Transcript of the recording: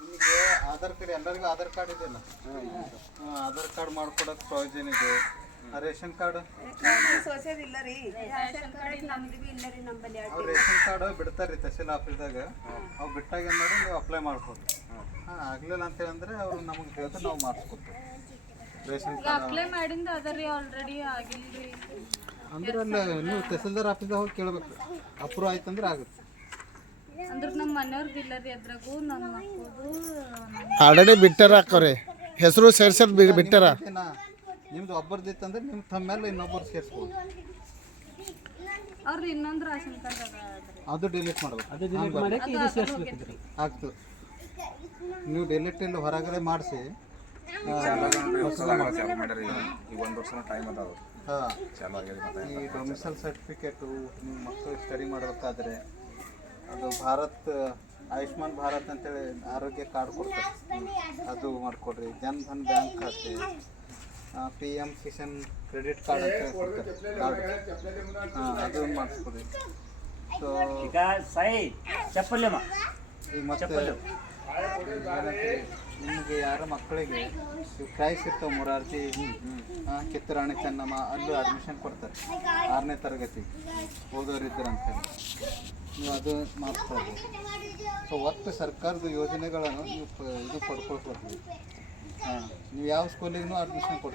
ನಿಮಗೆ ಆಧಾರ್ ಕಾರ್ಡ್ ಎಲ್ಲರಿಗೂ ಆಧಾರ್ ಕಾರ್ಡ್ ಇದೆಯಲ್ಲ, ಆಧಾರ್ ಕಾರ್ಡ್ ಮಾಡ್ಕೊಡೋಕೆ ಪ್ರಯೋಜನ ಇದೆ. ರೇಷನ್ ಕಾರ್ಡ್ ಇಲ್ಲ ರೀ, ರೇಷನ್ ಕಾರ್ಡ್ ನಮ್ದು ಬಿ ಇಲ್ಲ ರೀ ನಮ್ಮಲ್ಲಿ. ಅವ್ರು ರೇಷನ್ ಕಾರ್ಡ್ ಬಿಡ್ತಾರೆ ರೀ ತಹಸೀಲ್ ಆಫೀಸ್ದಾಗ. ಅವು ಬಿಟ್ಟಾಗ ಏನು ಮಾಡಿ ನೀವು ಅಪ್ಲೈ ಮಾಡ್ಬೋದು. ಆಗಲಿಲ್ಲ ಅಂತ ಹೇಳಿದ್ರೆ ಅವ್ರು ನಮಗೆ ಹೇಳಿದ್ರೆ ನಾವು ಮಾಡಿಸ್ಕೊಡ್ತೀವಿ. ರೇಷನ್ ಕಾರ್ಡ್ ಅಪ್ಲೈ ಮಾಡಿಂದ ಅದರಿ ಆಲ್ರೆಡಿ ಆಗಿಲ್ರಿ ಅಂದ್ರೆ ಅಲ್ಲಿ ನೀವು ತಹಸೀಲ್ದಾರ್ ಆಫೀಸ್ದಾಗ ಹೋಗಿ ಕೇಳಬೇಕು. ಅಪ್ರೂವ್ ಆಯ್ತಂದ್ರೆ ಆಗುತ್ತೆ. ಅಂದ್ರೆ ನಮ್ಮ ಮನೆಯವ್ರದ್ದು ಇಲ್ಲ ರೀ ಅದ್ರಾಗೂ ನಮ್ಮ ಮಕ್ಕಳು ಆಲ್ರೆಡಿ ಬಿಟ್ಟಾರ ಅಕ್ಕವ್ರೆ, ಹೆಸರು ಸೇರ್ಸೋದು ಬಿಟ್ಟಾರ. ನಿಮ್ದು ಒಬ್ಬರದಿತ್ತಂದ್ರೆ ನಿಮ್ಮ ತಮ್ಮ ಮೇಲೆ ಇನ್ನೊಬ್ಬರು ಸೇರಿಸ್ಬೋದು. ಅವ್ರದ್ದು ಇನ್ನೊಂದು ರೇಷನ್ ಕಾರ್ಡ್ ಅದು ಡಿಲೀಟ್ ಮಾಡ್ಬೇಕು. ಆಗ್ತದೆ. ನೀವು ಡಿಲೀಟ್ ಇಲ್ಲ ಹೊರಗಡೆ ಮಾಡಿಸಿ. ಈ ಡೊಮಿಸೈಲ್ ಸರ್ಟಿಫಿಕೇಟು ನಿಮ್ಮ ಮಕ್ಕಳು ಸ್ಟಡಿ ಮಾಡಬೇಕಾದ್ರೆ ಅದು ಆಯುಷ್ಮಾನ್ ಭಾರತ್ ಅಂತೇಳಿ ಆರೋಗ್ಯ ಕಾರ್ಡ್ ಕೊಡ್ತಾರೆ, ಅದು ಮಾಡಿಕೊಡ್ರಿ. ಜನ್ ಧನ್ ಬ್ಯಾಂಕ್ ಖಾತೆ, PM ಕಿಸಾನ್ ಕ್ರೆಡಿಟ್ ಕಾರ್ಡ್ ಅಂತ ಕೊಡ್ತಾರೆ ಕಾರ್ಡ್, ಅದು ಮಾಡಿಸ್ಕೊಡ್ರಿ. ಸೊ ಈಗ ಮತ್ತೆ ನಿಮಗೆ ಯಾರ ಮಕ್ಕಳಿಗೆ ಇವು ಕ್ರೈಸ್ ಇರ್ತಾವೆ, ಮೊರಾರ್ಜಿ, ಕಿತ್ತೂರಾಣಿ ಚೆನ್ನಮ್ಮ, ಅಲ್ಲೂ ಅಡ್ಮಿಷನ್ ಕೊಡ್ತಾರೆ 6ನೇ ತರಗತಿ ಓದೋರಿದ್ದಾರೆ ಅಂತೇಳಿ ನೀವು ಅದು ಮಾಡಿಸ್ಕೊಳ್ಬೋದು. ಸೊ ಒಟ್ಟು ಸರ್ಕಾರದ ಯೋಜನೆಗಳನ್ನು ನೀವು ಇದು ಪಡ್ಕೊಳ್ಬೋದು. ನೀವು ಯಾವ ಸ್ಕೂಲಿಗೂ ಅಡ್ಮಿಷನ್ ಕೊಡ್ತೀವಿ.